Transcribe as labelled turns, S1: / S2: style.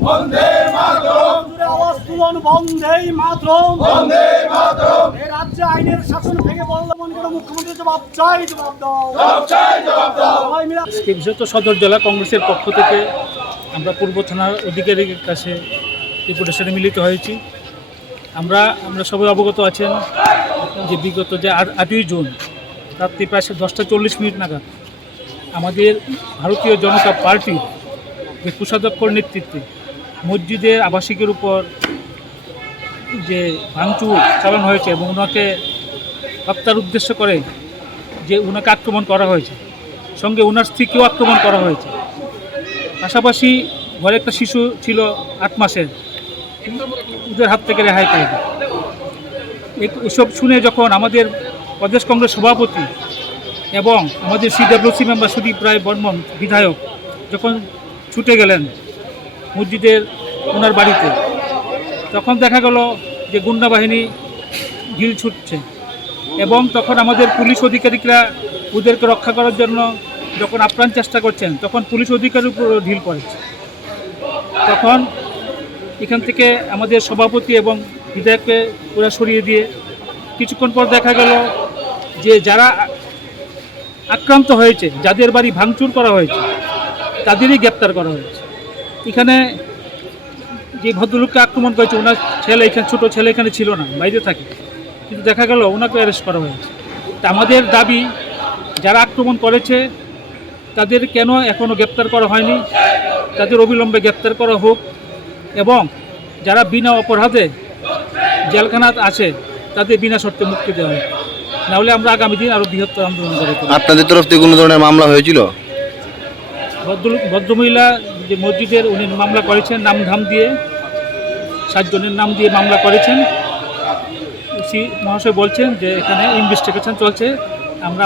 S1: বন্দে মাতরম।
S2: আওয়াজ তুলন বন্দেই মাতরম।
S1: বন্দে মাতরম।
S2: এই রাজ্যে আইনের শাসন ভেঙে বললাম করে মুখ্যমন্ত্রী জবাব চাই জবাব দাও।
S1: চাই জবাব দাও।
S3: আজকে বিশেষত সদর জেলা কংগ্রেসের পক্ষ থেকে আমরা পূর্ব থানার অধিকারীর কাছে ডেপুটেশনে মিলিত হয়েছি। আমরা আমরা সবাই অবগত আছেন যে বিগত যে আট- আটই জুন রাত্রি প্রায় দশটা চল্লিশ মিনিট নাগাদ আমাদের ভারতীয় জনতা পার্টির যে কুষাধ্যক্ষর নেতৃত্বে মসজিদের আবাসিকের উপর যে ভাঙচুর চালানো হয়েছে এবং ওনাকে হত্যার উদ্দেশ্য করে যে ওনাকে আক্রমণ করা হয়েছে, সঙ্গে ওনার স্ত্রীকেও আক্রমণ করা হয়েছে। পাশাপাশি ঘরে একটা শিশু ছিল আট মাসের ওদের হাত থেকে রেহাই এ- এসব শুনে যখন আমাদের প্রদেশ কংগ্রেস সভাপতি এবং আমাদের সিডাব্লিউসি মেম্বার সুদীপ রায় বর্মন, বিধায়ক, যখন ছুটে গেলেন মসজিদের ওনার বাড়িতে। তখন দেখা গেল যে গুন্ডা বাহিনী ঢিল ছুটছে এবং তখন আমাদের পুলিশ অধিকারিকরা ওদেরকে রক্ষা করার জন্য যখন আপ্রাণ চেষ্টা করছেন, তখন পুলিশ অধিকারীর উপর ঢিল পড়েছে তখন এখান থেকে আমাদের সভাপতি এবং বিধায়ককে ওরা সরিয়ে দিয়ে কিছুক্ষণ পর দেখা গেল যে যারা আক্রান্ত হয়েছে, যাদের বাড়ি ভাঙচুর করা হয়েছে, তাদেরই গ্রেপ্তার করা হয়েছে। এখানে যে ভদ্রলোককে আক্রমণ করেছে ওনার ছেলে এখানে ছোটো ছেলে এখানে ছিল না বাইরে থাকে। কিন্তু দেখা গেল ওনাকে অ্যারেস্ট করা হয়েছে। তা আমাদের দাবি যারা আক্রমণ করেছে তাদের কেন এখনও গ্রেপ্তার করা হয়নি? তাদের অবিলম্বে গ্রেপ্তার করা হোক। এবং যারা বিনা অপরাধে জেলখানাত আছে তাদের বিনা শর্তে মুক্তি দেওয়া হোক। নাহলে আমরা আগামী দিন আরও বৃহত্তর আন্দোলন করে
S4: আপনাদের তরফ থেকে কোনো ধরনের মামলা হয়েছিল?
S3: ভদ্র ভদ্রমহিলা যে মসজিদের উনি মামলা করেছেন নাম ধাম দিয়ে, সাতজনের নাম দিয়ে মামলা করেছেন। সি মহাশয় বলছেন যে এখানে ইনভেস্টিগেশন চলছে। আমরা